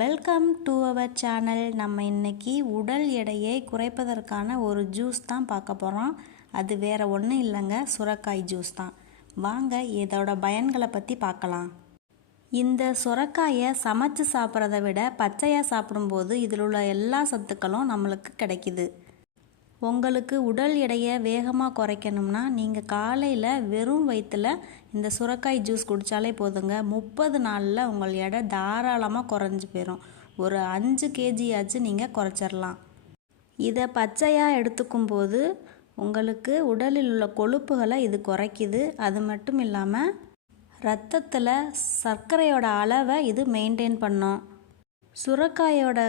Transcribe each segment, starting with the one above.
Welcome to our channel நம்ம இன்னைக்கு உடல் எடையை குறைப்பதற்கான ஒரு ஜூஸ் தான் பார்க்க போகிறோம் அது வேறு ஒன்றும் இல்லைங்க சுரக்காய் ஜூஸ் தான். வாங்க இதோட பயன்களை பற்றி பார்க்கலாம். இந்த சுரக்காயை சமைச்சு சாப்பிட்றத விட பச்சையாக சாப்பிடும்போது இதில் உள்ள எல்லா சத்துக்களும் நம்மளுக்கு கிடைக்கிது. உங்களுக்கு உடல் எடையை வேகமாக குறைக்கணும்னா நீங்கள் காலையில் வெறும் வயிற்றில் இந்த சுரக்காய் ஜூஸ் குடித்தாலே போதுங்க. முப்பது நாளில் உங்கள் எடை தாராளமாக குறைஞ்சி போயிடும் ஒரு அஞ்சு கேஜியாச்சும் நீங்கள் குறைச்சிடலாம் இதை பச்சையாக எடுத்துக்கும் போது உங்களுக்கு உடலில் உள்ள கொழுப்புகளை இது குறைக்குது. அது மட்டும் இல்லாமல் ரத்தத்தில் சர்க்கரையோட அளவை இது மெயின்டைன் பண்ணும். சுரக்காயோட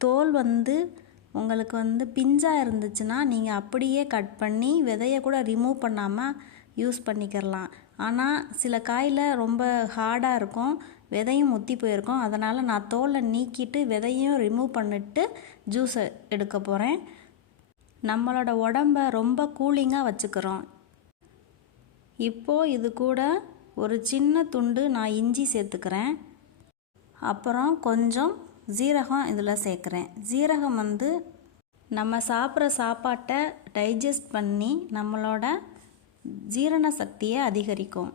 தோல் வந்து உங்களுக்கு வந்து பிஞ்சாக இருந்துச்சுன்னா நீங்கள் அப்படியே கட் பண்ணி விதையை கூட ரிமூவ் பண்ணாமல் யூஸ் பண்ணிக்கிறலாம் ஆனால் சில காயில் ரொம்ப ஹார்டாக இருக்கும். விதையும் முத்தி போயிருக்கும். அதனால் நான் தோலை நீக்கிட்டு விதையும் ரிமூவ் பண்ணிட்டு ஜூஸ் எடுக்க போகிறேன் நம்மளோட உடம்ப ரொம்ப கூலிங்காக வச்சுக்கிறோம். இப்போது இது கூட ஒரு சின்ன துண்டு நான் இஞ்சி சேர்த்துக்கிறேன். அப்புறம் கொஞ்சம் ஜீரகம் இதில் சேர்க்குறேன். ஜீரகம் வந்து நம்ம சாப்பிட்ற சாப்பாட்டை டைஜஸ்ட் பண்ணி நம்மளோட ஜீரண சக்தியை அதிகரிக்கும்.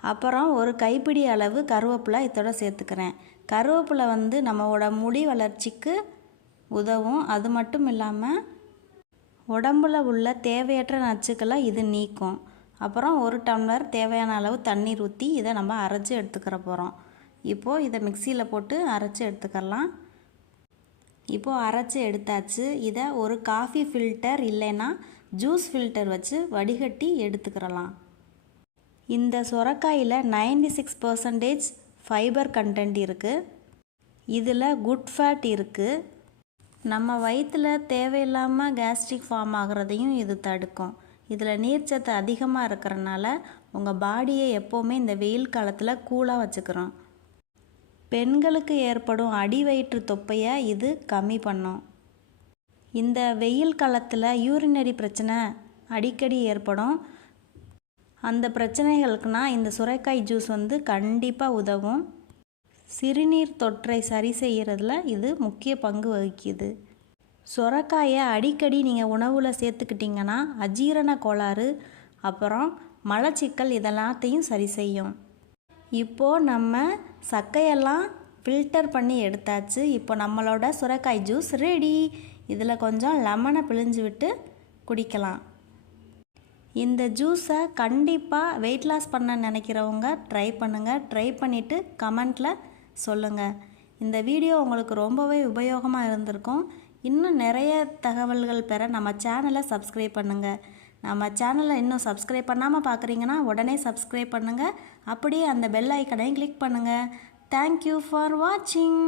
அப்புறம் ஒரு கைப்பிடி அளவு கருவேப்பிலை இதோட சேர்த்துக்கிறேன். கருவேப்பிலை வந்து நம்மளோட முடி வளர்ச்சிக்கு உதவும். அது மட்டும் இல்லாமல் உடம்பில் உள்ள தேவையற்ற நச்சுக்களை இது நீக்கும். அப்புறம் ஒரு டம்ளர் தேவையான அளவு தண்ணீர் ஊற்றி இதை நம்ம அரைச்சி எடுத்துக்கிற போகிறோம் இப்போது இதை மிக்சியில் போட்டு அரைச்சி எடுத்துக்கலாம் இப்போது அரைச்சி எடுத்தாச்சு. இதை ஒரு காஃபி ஃபில்டர் இல்லைன்னா ஜூஸ் ஃபில்டர் வச்சு வடிகட்டி எடுத்துக்கிறலாம். இந்த சுரக்காயில் ninety six percentage fibre content இருக்குது இதில் குட் ஃபேட் இருக்குது நம்ம வயிற்றில் தேவையில்லாமல் கேஸ்ட்ரிக் ஃபார்ம் ஆகிறதையும் இது தடுக்கும். இதில் நீர்ச்சத்து அதிகமாக இருக்கிறனால உங்கள் பாடியை எப்போவுமே இந்த வெயில் காலத்தில் கூலாக வச்சுக்கிறோம். பெண்களுக்கு ஏற்படும் அடி வயிற்று தொப்பையை இது கம்மி பண்ணும். இந்த வெயில் காலத்தில் யூரினரி பிரச்சனை அடிக்கடி ஏற்படும். அந்த பிரச்சனைகளுக்குனா இந்த சுரைக்காய் ஜூஸ் வந்து கண்டிப்பாக உதவும். சிறுநீர் தொற்றை சரி செய்கிறதுல இது முக்கிய பங்கு வகிக்குது. சுரக்காயை அடிக்கடி நீங்கள் உணவில் சேர்த்துக்கிட்டிங்கன்னா அஜீரண கோளாறு அப்புறம் மலச்சிக்கல் இதெல்லாத்தையும் சரி செய்யும். இப்போது நம்ம சக்கையெல்லாம் ஃபில்டர் பண்ணி எடுத்தாச்சு. இப்போ நம்மளோட சுரக்காய் ஜூஸ் ரெடி இதில் கொஞ்சம் லெமனை பிழிஞ்சு விட்டு குடிக்கலாம். இந்த ஜூஸை கண்டிப்பாக வெயிட் லாஸ் பண்ண நினைக்கிறவங்க ட்ரை பண்ணுங்கள் ட்ரை பண்ணிவிட்டு கமெண்ட்டில் சொல்லுங்கள் இந்த வீடியோ உங்களுக்கு ரொம்பவே உபயோகமாக இருந்திருக்கும். இன்னும் நிறைய தகவல்கள் பெற நம்ம சேனலை சப்ஸ்கிரைப் பண்ணுங்கள் நம்ம சேனலை இன்னும் சப்ஸ்கிரைப் பண்ணாமல் பார்க்குறீங்கன்னா உடனே சப்ஸ்கிரைப் பண்ணுங்கள் அப்படியே அந்த பெல் ஐக்கனையும் கிளிக் பண்ணுங்கள் தேங்க்யூ ஃபார் வாட்சிங்